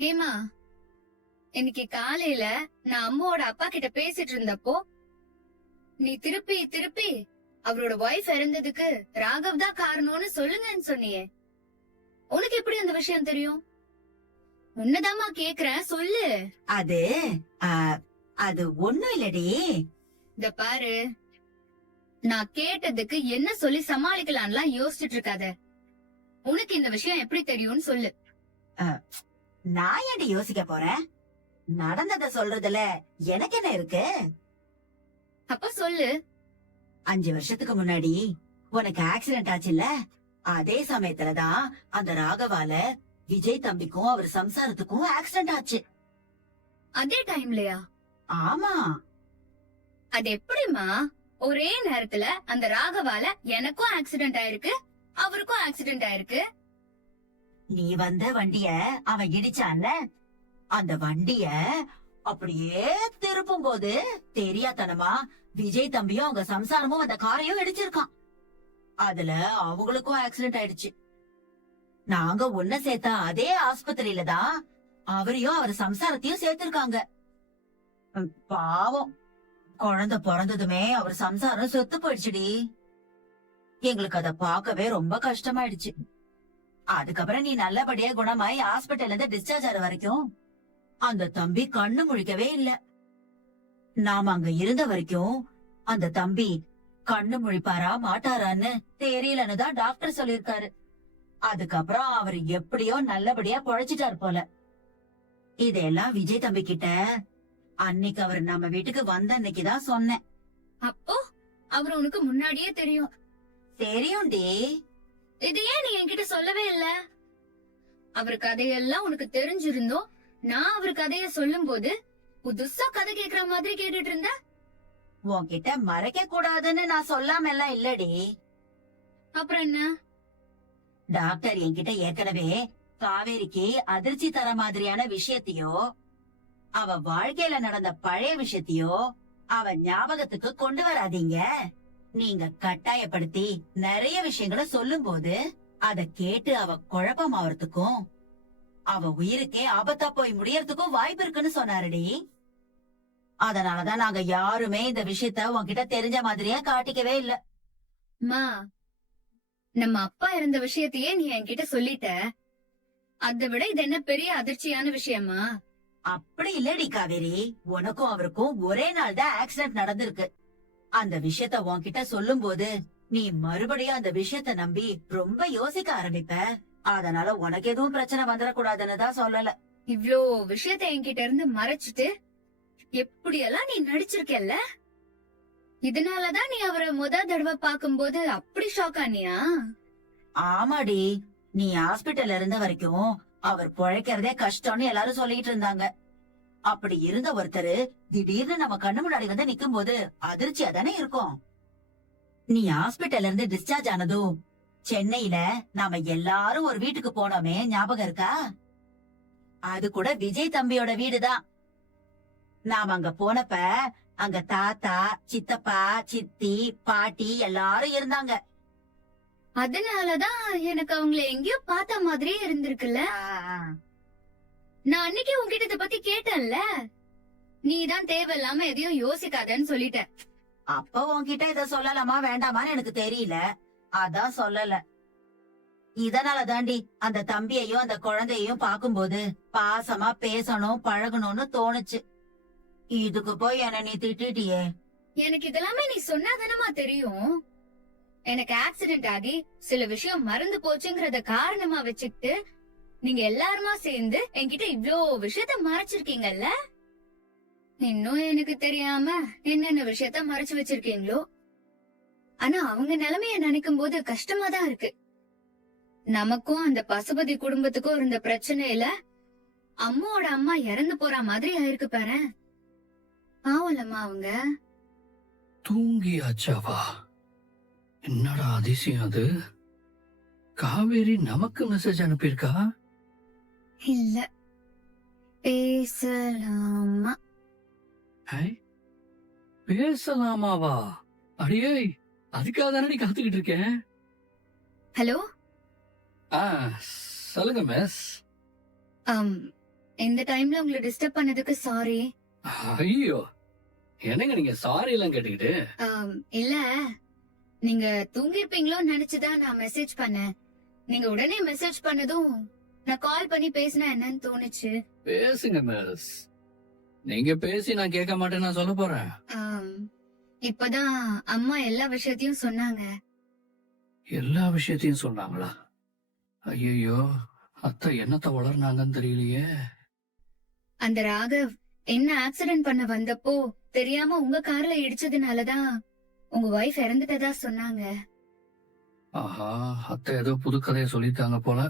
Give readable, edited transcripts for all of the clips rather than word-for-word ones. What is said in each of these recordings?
ஏமா, இன்னைக்கு காலையில நான் அம்மாவோட அப்பா கிட்ட பேசிட்டு இருந்தப்போ நீ திருப்பி திருப்பி அவரோட ஒய்ஃப் இறந்ததுக்கு ராகவ் தான் காரணம்னு சொல்லுங்கன்னு சொன்னியே. உனக்கு எப்படி அந்த விஷயம் தெரியும்? உன்னதாமா கேக்குறேன், சொல்லு. அது ஆ, அது ஒண்ணும் இல்லடி. இந்த பாரு, நான் கேட்டதுக்கு என்ன சொல்லி சமாளிக்கலாம்லாம் யோசிச்சுட்டு இருக்காத. உனக்கு இந்த விஷயம் எப்படி தெரியும்னு சொல்லு. நான் ஏன்டி யோசிக்க போறேன்? நடந்தத சொல்றதுல எனக்கு என்ன இருக்கு? அப்ப சொல்லு. 5 வருஷத்துக்கு முன்னாடி உனக்கு ஆக்சிடென்ட் ஆச்சுல்ல, அதே சமயத்துலதான் அந்த ராகவால விஜய் தம்பிக்கும் அவர் சம்சாரத்துக்கும் ஆக்சிடென்ட் ஆச்சு. அதே டைம்லயா? ஆமா. அது எப்படிமா ஒரே நேரத்துல அந்த ராகவால எனக்கும் ஆக்சிடென்ட் ஆயிருக்கு, அவருக்கும் ஆக்சிடென்ட் ஆயிருக்கு? நீ வந்த வண்டிய அவன் இடிச்சான்ல, அந்த வண்டிய அப்படியே திருப்பும் போது தெரியாதனமா விஜய் தம்பியும் அவங்க சம்சாரமும் அந்த காரையும் இடிச்சிருக்கான். அதுல அவங்களுக்கும் ஆக்சிடென்ட் ஆயிடுச்சு. நாங்க ஒன்ன சேர்த்தா அதே ஆஸ்பத்திரியில தான் அவரையும் அவர் சம்சாரத்தையும் சேர்த்திருக்காங்க. பாவம், குழந்தை பிறந்ததுமே அவர் சம்சாரம் செத்து போயிடுச்சுடி. எங்களுக்கு அத பாக்கவே ரொம்ப கஷ்டமாயிடுச்சு. அதுக்கப்புறம் நீ நல்லபடியா குணமாயி ஹாஸ்பிட்டல்ல இருந்து டிஸ்சார்ஜ் ஆற வரைக்கும் அந்த தம்பி கண்ணு முழிக்கவே இல்ல. நாம அங்க இருந்த வரைக்கும் அந்த தம்பி கண்ணு முழிப்பாரா மாட்டாரான்னு தெரியலன்னு தான் டாக்டர் சொல்லிருக்காரு. அதுக்கப்புறம் அவர் எப்படியோ நல்லபடியா பொழைச்சிட்டாரு போல. இதெல்லாம் விஜய் தம்பி கிட்ட அன்னைக்கு அவர் நம்ம வீட்டுக்கு வந்த அன்னைக்குதான் சொன்னேன். அப்போ அவர் உனக்கு முன்னாடியே தெரியும்? தெரியும்டி. இது ஏன் நீ என்கிட்ட சொல்லவே இல்ல? அவர் கதையெல்லாம் உனக்கு தெரிஞ்சிருந்தோம் நான் அவர் கதைய சொல்லும் போது புதுசா கதை கேக்குற மாதிரி கேட்டுட்டு இருந்த. உன்கிட்ட மறைக்க கூடாதுன்னு நான் சொல்லாம எல்லாம் இல்லடி. அப்புறம் என்ன? டாக்டர் என்கிட்ட ஏற்கனவே காவேரிக்கு அதிர்ச்சி தர மாதிரியான விஷயத்தையோ அவ வாழ்க்கையில நடந்த பழைய விஷயத்தையோ அவ ஞாபகத்துக்கு கொண்டு வராதீங்க. நீங்க கட்டாயப்படுத்தி நிறைய விஷயங்களை சொல்லும் போது அத கேட்டு அவ குழப்பம் ஆவறதுக்கும் அவ உயிருக்கே ஆபத்தா போய் முடியறதுக்கும் வாய்ப்பு இருக்குன்னு சொன்னாருடி. அதனாலதான் நாங்க யாருமே இந்த விஷயத்த உன்கிட்ட தெரிஞ்ச மாதிரியே காட்டிக்கவே இல்ல. மா, நம்ம அப்பா இருந்த விஷயத்தையே நீ என்கிட்ட சொல்லிட்ட. அதை விட இது என்ன பெரிய அதிர்ச்சியான விஷயமா? அப்படி இல்லடி காவேரி, உனக்கும் அவருக்கும் ஒரே நாள் தான் ஆக்சிடென்ட் நடந்திருக்கு. அந்த விஷயத்த உன்கிட்ட சொல்லும் போது நீ மறுபடியும் அந்த விஷயத்த நம்பி ரொம்ப யோசிக்க ஆரம்பிப்ப. அதனால உனக்கு எதுவும் பிரச்சனை வந்துடக்கூடாதுன்னு தான் சொல்லல. இவ்ளோ விஷயத்த என்கிட்ட இருந்து மறைச்சிட்டு எப்படியெல்லாம் நீ நடிச்சிருக்கல்ல. இதனாலதான் நீ அவரை தடவை பாக்கும்போது அப்படி ஷாக் ஆனியா? ஆமாடி, நீ ஹாஸ்பிட்டல்ல இருந்த வரைக்கும் அவர் பொழைக்கிறதே கஷ்டம்னு எல்லாரும் சொல்லிட்டு இருந்தாங்க. அப்படி இருந்த ஒருத்தரு திடீர்னு நம்ம கண்ணு முன்னாடி வந்து நிக்கும் போது அதிர்ச்சியா தானே இருக்கும். நீ ஹாஸ்பிட்டல்ல இருந்து டிஸ்சார்ஜ் ஆனதும் சென்னையில நாம எல்லாரும் ஒரு வீட்டுக்கு போனோமே, ஞாபகம் இருக்கா? அது கூட விஜய் தம்பியோட வீடுதான். நாம அங்க போனப்ப அங்க தாத்தா, சித்தப்பா, சித்தி, பாட்டி எல்லாரும் இருந்தாங்க. அதனாலதான் எனக்கு அவங்கள எங்கேயோ பார்த்த மாதிரியே இருந்திருக்குல்ல. நான் அன்னைக்கு உன்கிட்ட இத பத்தி கேட்டேன்ல, நீதான் தேவையில்லாம எதையும் யோசிக்காதன்னு சொல்லிட்ட. அப்ப உன்கிட்ட இத சொல்லலாமா வேண்டாமான்னு எனக்கு தெரியல, அதான் சொல்லல. இதனால தாண்டி அந்த தம்பியையும் அந்த குழந்தையையும் பாக்கும்போது பாசமா பேசணும் பழகணும்னு தோணுச்சு. இதுக்கு போய் என்ன நீ திட்டிட்டியே. எனக்கு இதெல்லாமே நீ சொன்னாதானமா தெரியும். எனக்கு ஆக்சிடென்ட் ஆகி சில விஷயம் மறந்து போச்சுங்கறத காரணமா வச்சுக்கிட்டு நீங்க எல்லாருமா சேர்ந்து என்கிட்ட இவ்ளோ விஷயத்த மறைச்சிருக்கீங்கல்ல. இன்னும் எனக்கு தெரியாம என்னென்ன விஷயத்த மறைச்சு வச்சிருக்கீங்களோ. ஆனா அவங்க நிலைமைய நினைக்கும் போது கஷ்டமா தான் இருக்கு. நமக்கும் அந்த பசுபதி குடும்பத்துக்கும் இருந்த பிரச்சனையில அம்மாவோட அம்மா இறந்து போற மாதிரி ஆயிருக்கு பாரு. பாவலம்மா அவங்க. தூங்கியாச்சாவா? என்னடா அதிசயம் அது? காவேரி நமக்கு மெசேஜ் அனுப்பியிருக்கா? இல்ல, பேசலாமா? பேசலாமாவா? அடியே, அதுக்காக தானே காத்துக்கிட்டு இருக்கேன். ஹலோ, சொல்லுங்க மிஸ். இந்த டைம்ல உங்களை டிஸ்டர்ப் பண்ணதுக்கு சாரி. ஐயோ, என்னங்க நீங்க சாரி எல்லாம் கேட்டுக்கிட்டு? இல்ல, நீங்க தூங்கிருப்பீங்களோன்னு நினைச்சுதான் நான் மெசேஜ் பண்ணேன். நீங்க உடனே மெசேஜ் பண்ணதும் நான் கால் பண்ணி பேசினா என்னன்னு தோணுச்சு. பேசுங்க மிஸ். நீங்க பேசி நான் கேட்க மாட்டேன்னு நான் சொல்ல போறேன். இப்பதான் அம்மா எல்லா விஷயத்தையும் சொன்னாங்க. எல்லா விஷயத்தையும் சொன்னாங்களா? ஐயோ, அத்தை என்னத்த வளர்னாங்கன்னு தெரியலையே. அந்த ராகவ் என்ன ஆக்சிடென்ட் பண்ண வந்தப்போ தெரியாம உங்க கார்ல இடிச்சதுனாலதான் உங்க வைஃப் இறந்துட்டதா சொன்னாங்க. ஆஹா, அத்தை ஏதோ புது கதையை சொல்லிட்டாங்க போல.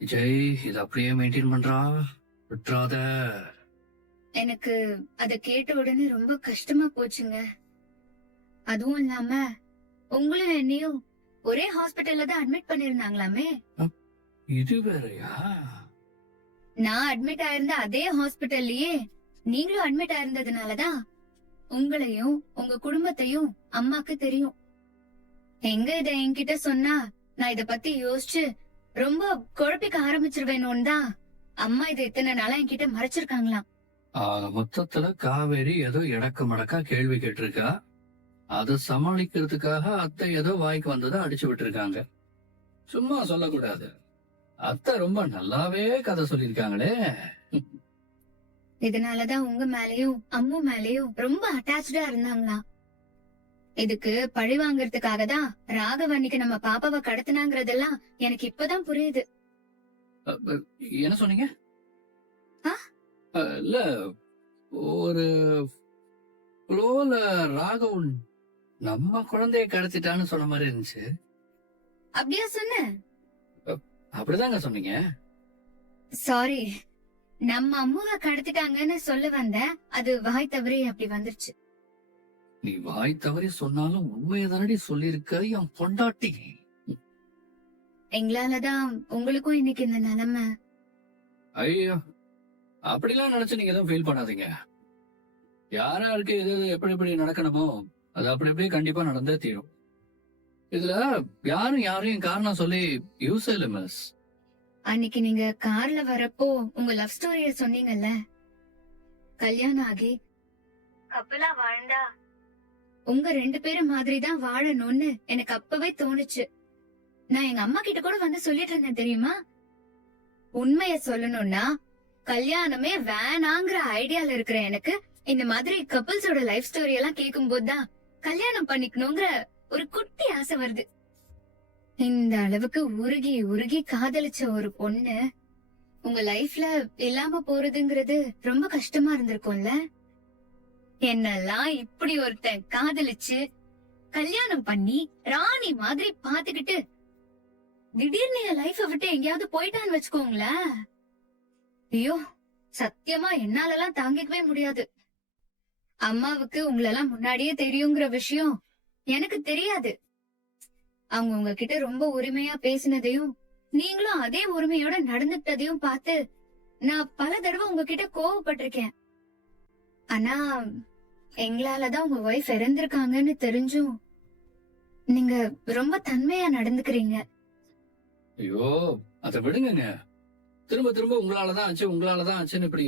ஜெய், இத அப்படியே மெயின்டைன் பண்றா, விட்டுறாத. எனக்கு அத கேட்ட உடனே ரொம்ப கஷ்டமா போச்சுங்க. அதுவும் இல்லாம உங்களும் என்னையும் ஒரே ஹாஸ்பிட்டல்ல தான் அட்மிட் பண்ணிருந்தாங்களாமே. இது வேறயா? நான் அட்மிட் ஆயிருந்த அதே ஹாஸ்பிட்டல்லயே நீங்களும் அட்மிட் ஆயிருந்ததுனாலதான் உங்களையும் உங்க குடும்பத்தையும் அம்மாக்கு தெரியும். எங்க இத என்கிட்ட சொன்னா நான் இத பத்தி யோசிச்சு ரொம்ப குழப்பிக்க ஆரம்பிச்சிருவேணும்னு தான் அம்மா இதை இத்தனை நாளா என்கிட்ட மறைச்சிருக்காங்களாம். மொத்தத்துல காவேரி ஏதோ இடக்கு மடக்கா கேள்வி கேட்டிருக்கா. அத சமாளிக்கிறதுக்காக அத்தை ஏதோ வாய்க்கு வந்ததை அடிச்சு விட்டுருக்காங்க. சும்மா சொல்லக்கூடாது. அத்தை ரொம்ப நல்லாவே கதை சொல்லிருக்காங்களே. இதனாலதான் உங்க மேலயும் அம்மு மேலயும் ரொம்ப அட்டாச்சா இருந்தாங்களாம். இதுக்கு பழி வாங்கறதுக்காக தான் ராகவ் அன்னைக்கு நம்ம பாப்பாவை கடத்தினாங்கிறதெல்லாம் எனக்கு இப்பதான் புரியுது. என்ன சொன்னீங்க? ஆ? இல்ல, ஒரு ஃப்ளோல ராகவ் நம்ம குழந்தைய கடத்திட்டான்னு சொன்ன மாதிரி இருந்துச்சு. அப்படியா சொன்ன? அப்படிதாங்க சொன்னீங்க. சாரி, நம்ம அம்மாவை கடத்திட்டாங்கன்னு சொல்ல வந்த, அது வாய் தவறி அப்படி வந்துருச்சு. நீ வாய் தவறி சொன்னாலும் உண்மையை தானடி சொல்லியிருக்க என் பொண்டாட்டி. எங்களாலதான் உங்களுக்கும் இன்னைக்கு இந்த நிலைமை. ஐயோ, அப்படிலாம் நினைச்சு நீங்க எதுவும் ஃபீல் பண்ணாதீங்க. யாராருக்கு எது எது எப்படி எப்படி நடக்கணுமோ அது அப்படி அப்படியே கண்டிப்பா நடந்தே தீரும். இதுல யாரும் யாரையும் காரணம் சொல்லி யூஸ் இல்ல மிஸ். அன்னைக்கு நீங்க கார்ல வரப்போ உங்க லவ் ஸ்டோரிய சொன்னீங்கல்ல, கல்யாணம் ஆகி கப்பலா வாழ்ந்தா உங்க 2 பேரும் மாதிரி தான் வாழணும்னு எனக்கு அப்பவே தோணுச்சு. நான் எங்க அம்மா கிட்ட கூட வந்து சொல்லிட்டு இருந்தேன் தெரியுமா. உண்மைய சொல்லணும்னா கல்யாணமே வேணாங்கிற ஐடியால இருக்கிற எனக்கு இந்த மாதிரி கப்பல்ஸோட லைஃப் ஸ்டோரி எல்லாம் கேட்கும் போதுதான் கல்யாணம் பண்ணிக்கணுங்கிற ஒரு குட்டி ஆசை வருது. இந்த அளவுக்கு உருகி உருகி காதலிச்ச ஒரு பொண்ணு உங்க லைஃப்ல இல்லாம போறதுங்கிறது ரொம்ப கஷ்டமா இருந்திருக்கும்ல. என்னெல்லாம் இப்படி ஒருத்தன் காதலிச்சு கல்யாணம் பண்ணி ராணி மாதிரி பாத்துக்கிட்டு திடீர்னு என் லைஃப விட்டு எங்கேயாவது போயிட்டான்னு வச்சுக்கோங்களேன், ஐயோ சத்தியமா என்னாலலாம் தாங்கிக்கவே முடியாது. அம்மாவுக்கு உங்களெல்லாம் முன்னாடியே தெரியுங்கிற விஷயம் எனக்கு தெரியாது. அவங்க உங்ககிட்ட ரொம்ப உரிமையா பேசினதையும் நீங்களும் அதே உரிமையோட நடந்துட்டதையும் பார்த்து நான் பல தடவை உங்ககிட்ட கோவப்பட்டிருக்கேன். ஆனா எங்களாலதான் உங்க ஒய்ஃப் இறந்திருக்காங்கன்னு தெரிஞ்சும் நீங்க ரொம்ப தன்மையா நடந்துக்கிறீங்க. ஐயோ, அத விடுங்க. திரும்ப திரும்ப உங்களாலதான் ஆச்சு உங்களாலதான் ஆச்சுன்னு இப்படி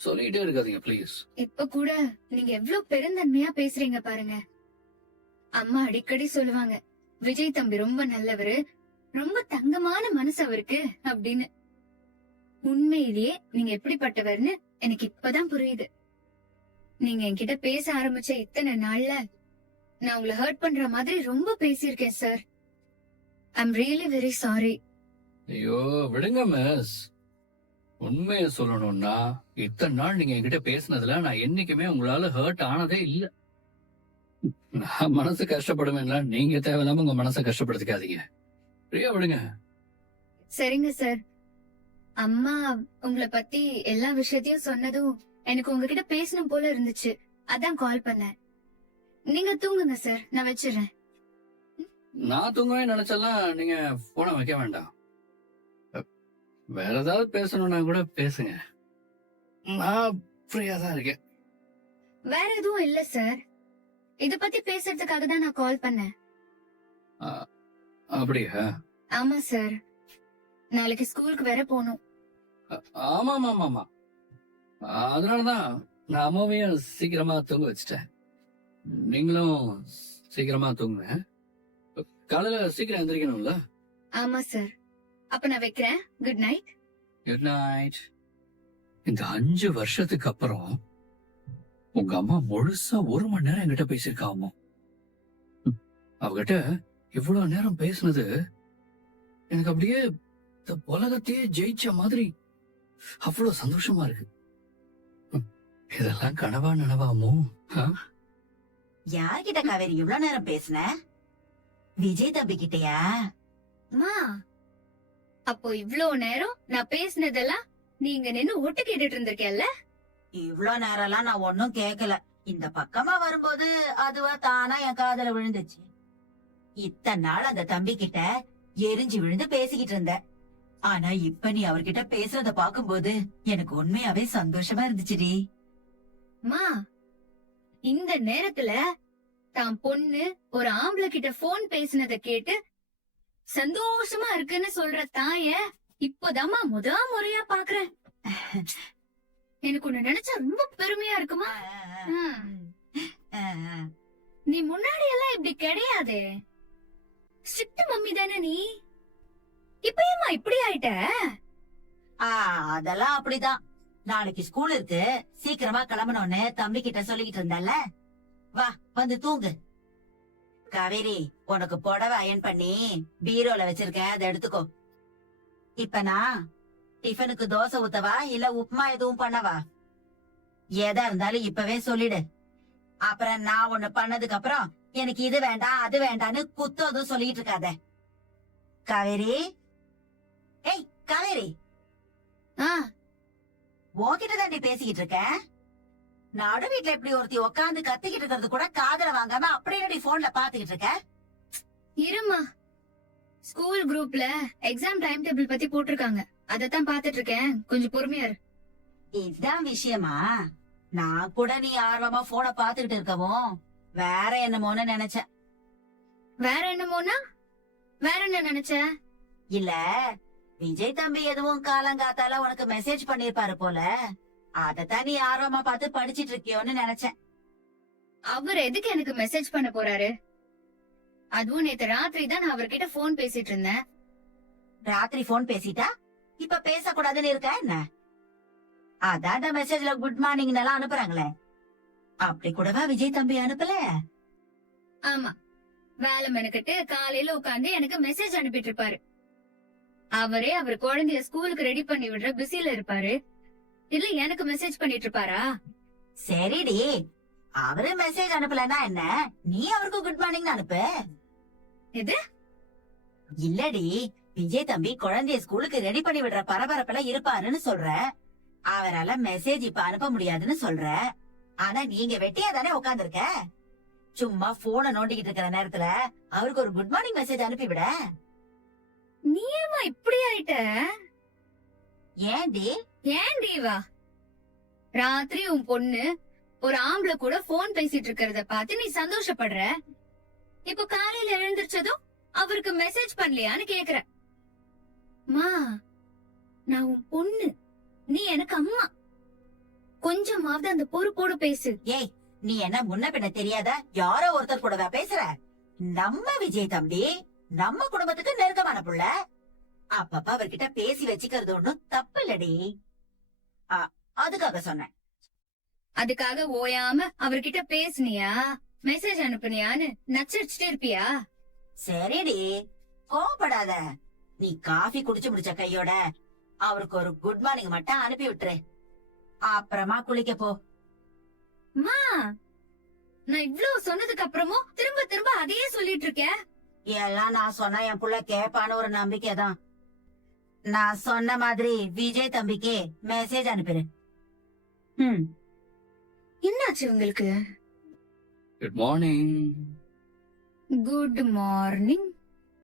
சொல்லிட்டே இருக்காதீங்க ப்ளீஸ். இப்ப கூட நீங்க எவ்வளவு பெருந்தன்மையா பேசுறீங்க பாருங்க. அம்மா அடிக்கடி சொல்லுவாங்க, விஜய் தம்பி ரொம்ப நல்லவரு, ரொம்ப தங்கமான மனசு அவருக்கு அப்படின்னு. உண்மையிலேயே நீங்க எப்படிப்பட்டவர்னு எனக்கு இப்பதான் புரியுது. நீங்க என்கிட்ட பேச ஆரம்பிச்ச இத்தனை நாள்ல நான் உங்களை ஹர்ட் பண்ற மாதிரி ரொம்ப பேசியிருக்கேன் sir. I'm really very sorry. ஐயோ விடுங்க மிஸ். உண்மைய சொல்லணும்னா இத்தனை நாள் நீங்க என்கிட்ட பேசினதுல நான் என்னைக்குமே உங்களால ஹர்ட் ஆனதே இல்ல. நான் மனசு கஷ்டப்படுவேன்ல, நீங்க தேவையில்லாம உங்க மனசை கஷ்டப்படுத்திக்காதீங்க. பிரியா விடுங்க. சரிங்க சார். அம்மா உங்களை பத்தி எல்லா விஷயத்தையும் சொன்னதும் எனக்கு உங்ககிட்ட பேசணும் போல இருந்துச்சு, அதான் கால் பண்ணேன். நீங்க தூங்குங்க சார், நான் வச்சிடுறேன். நான் தூங்கவே நினைச்செல்லாம் நீங்க போன வைக்க வேண்டாம். வேற ஏதாவது பேசணும்னா கூட பேசுங்க, நான் ஃப்ரீயா தான் இருக்கேன். வேற எதுவும் இல்ல சார், இத பத்தி பேசுறதுக்காக தான் நான் கால் பண்ணேன். அப்படியா? ஆமா சார், நாளைக்கு ஸ்கூலுக்கு வேற போகணும். ஆமா ஆமா ஆமா ஆமா. அதனாலதான் நான் அம்மாவையும் சீக்கிரமா தூங்க வச்சுட்டேன். நீங்களும் சீக்கிரமா தூங்குங்க. காலையில சீக்கிரம் எந்திரிக்கணும்ல. ஆமா சார். அப்ப நான் வைக்கிறேன். Good night. Good night. இந்த 5 வருஷத்துக்கு அப்புறம் உங்க அம்மா முழுசா 1 மணி நேரம் என்கிட்ட பேசியிருக்கா அம்மா. அவகிட்ட இவ்வளவு நேரம் பேசுனது எனக்கு அப்படியே இந்த உலகத்தையே ஜெயிச்ச மாதிரி அவ்வளவு சந்தோஷமா இருக்கு. இதெல்லாம் கனவா நனவாமோ? யார்கிட்ட காவேரி இவ்வளவு நேரம் பேசுன? விஜய் தம்பி கிட்டயா? அம்மா, அப்போ இவ்ளோ நேரம் நான் பேசினதெல்லாம் நீங்க நின்னு ஒட்டு கேட்டுட்டு இருந்திருக்கேல்ல? இவ்ளோ நேரம்லாம் நான் ஒன்னும் கேக்கல. இந்த பக்கமா வரும்போது அதுவா தானா என் காதுல விழுந்துச்சு. இத்தனை நாள் அந்த தம்பி கிட்ட எரிஞ்சு விழுந்து பேசிக்கிட்டு இருந்த. ஆனா இப்ப நீ அவர்கிட்ட பேசுறத பாக்கும்போது எனக்கு உண்மையாவே சந்தோஷமா இருந்துச்சுடி. அம்மா, இந்த நேரத்துல தான் பொண்ணு ஒரு ஆம்பளை கிட்ட போன் பேசினத கேட்டு சந்தோஷமா இருக்குன்னு சொல்ற தாய இப்பதாம்மா முறையா பாக்குறேன். எனக்கு உன்னை நினைச்சா ரொம்ப பெருமையா இருக்குமா? நீ முன்னாடி எல்லாம் இப்படி கிடையாதே. ஸ்ட்ரிக்ட் மம்மி தானே நீ. இப்ப ஏம்மா இப்படி ஆயிட்ட? அதெல்லாம் அப்படிதான். நாளைக்கு ஸ்கூல் இருக்கு, சீக்கிரமா கிளம்பணும்னு தம்பி கிட்ட சொல்லிக்கிட்டு இருந்தல்ல. வா வந்து தூங்கு. காவேரி, உனக்கு புடவை அயன் பண்ணி பீரோல வச்சிருக்கேன், அதை எடுத்துக்கோ. இப்ப நான் டிஃபனுக்கு தோசை ஊத்தவா இல்ல உப்புமா எதுவும் பண்ணவா? எதா இருந்தாலும் இப்பவே சொல்லிடு. அப்புறம் நான் ஒண்ணு பண்ணதுக்கு அப்புறம் எனக்கு இது வேண்டாம் அது வேண்டான்னு குத்ததும் சொல்லிட்டு இருக்காத. காவேரி, ஏய் காவேரி, உன்கிட்ட தாண்டி பேசிக்கிட்டு இருக்க. நடு வீட்டுல இப்படி ஒருத்தி உக்காந்து கத்திக்கிட்டு இருக்கிறது கூட காதுல வாங்காம அப்படியே போன்ல பாத்துக்கிட்டு இருக்க. இருமா, ஸ்கூல் குரூப்ல எக்ஸாம் டைம் டேபிள் பத்தி போட்டிருக்காங்க, அதத்தான் பாத்துட்டு இருக்கேன். கொஞ்சம் பொறுமையா இரு. இதுதான் விஷயமா? நான் கூட நீ ஆர்வமா போனை பாத்துக்கிட்டு இருக்கவும் வேற என்னமோன்னு நினைச்சேன். வேற என்னமோனா? வேற என்ன நினைச்ச? இல்ல, விஜய் தம்பி எதுவும் காலங்காத்தால உனக்கு மெசேஜ் பண்ணிருப்பாரு போல, அதத்தான் நீ ஆர்வமா பார்த்து படிச்சிட்டு இருக்கியோன்னு நினைச்சேன். அவர் எதுக்கு எனக்கு மெசேஜ் பண்ண போறாரு? அதுவும் நேத்து ராத்திரி தான் நான் அவர்கிட்ட போன் பேசிட்டு இருந்தேன். ராத்திரி போன் பேசிட்டா இப்ப பேசக்கூடாதுன்னு இருக்கா என்ன? அதான் அந்த மெசேஜ்ல குட் மார்னிங் எல்லாம் அனுப்புறாங்களே, அப்படி கூடவா விஜய் தம்பி அனுப்பல? ஆமா, வேலை மெனக்கிட்டு காலையில உட்காந்து எனக்கு மெசேஜ் அனுப்பிட்டு இருப்பாரு. அவரே அவர் குழந்தைய ஸ்கூலுக்கு ரெடி பண்ணி விடுற பிஸில இருப்பாரு. இல்ல எனக்கு மெசேஜ் பண்ணிட்டு இருப்பாரா? சரிடி, அவரு மெசேஜ் அனுப்பலன்னா என்ன, நீ அவருக்கு குட் மார்னிங் அனுப்பு. எது? இல்லடி, விஜய் தம்பி குழந்தைய ஸ்கூலுக்கு ரெடி பண்ணி விடுற பரபரப்புல இருப்பாருன்னு சொல்ற. அவரால மெசேஜ் இப்ப அனுப்ப முடியாதுன்னு சொல்ற. ஆனா நீங்க வெட்டியா தானே உட்கார்ந்து இருக்க. சும்மா போனை நோண்டிக்கிட்டு இருக்கிற நேரத்துல அவருக்கு ஒரு குட் மார்னிங் மெசேஜ் அனுப்பிவிட. நீ ஏமா இப்படி ஆயிட்ட? ஏண்டி? ஏண்டி வா, ராத்திரி உன் பொண்ணு ஒரு ஆம்பளை கூட போன் பேசிட்டு இருக்கிறத பார்த்து நீ சந்தோஷப்படுற. இப்ப காலையில எழுந்திருச்சதும் அவருக்கு மெசேஜ் பண்ணலையான்னு கேக்குற. மா, நான் உன் பொண்ணு, நீ எனக்கு அம்மா. கொஞ்சமாவது அந்த பொறுப்போடு பேசு. ஏய், நீ என்ன முன்ன பின்ன தெரியாத யாரோ ஒருத்தர் கூடவா பேசுற? நம்ம விஜய் தம்பி நம்ம குடும்பத்துக்கு நெருக்கமான புள்ள. அப்பப்ப அவர்கிட்ட பேசி வச்சுக்கிறது ஒண்ணும் தப்பு இல்லடி. அதுக்காக சொன்னேன். அதுக்காக ஓயாம அவர்கிட்ட பேசுனியா மெசேஜ் அனுப்புனியான்னு நச்சரிச்சுட்டே இருப்பியா? சரிடி, கோபப்படாத. நீ காஃபி குடிச்சு முடிச்ச கையோட அவருக்கு ஒரு குட் மார்னிங் மட்டும் அனுப்பி விட்டுரு. அப்புறமா குளிக்க போ. மா, நான் இவ்ளோ சொன்னதுக்கு அப்புறமும் திரும்ப திரும்ப அதையே சொல்லிட்டு இருக்கேன். எல்லாம் நான் சொன்னா என் புள்ள கேப்பான்னு ஒரு நம்பிக்கைதான். நான் சொன்ன மாதிரி விஜய் தம்பிக்கு மெசேஜ் அனுப்பிடு. என்னாச்சு உங்களுக்கு? Good morning. Good morning.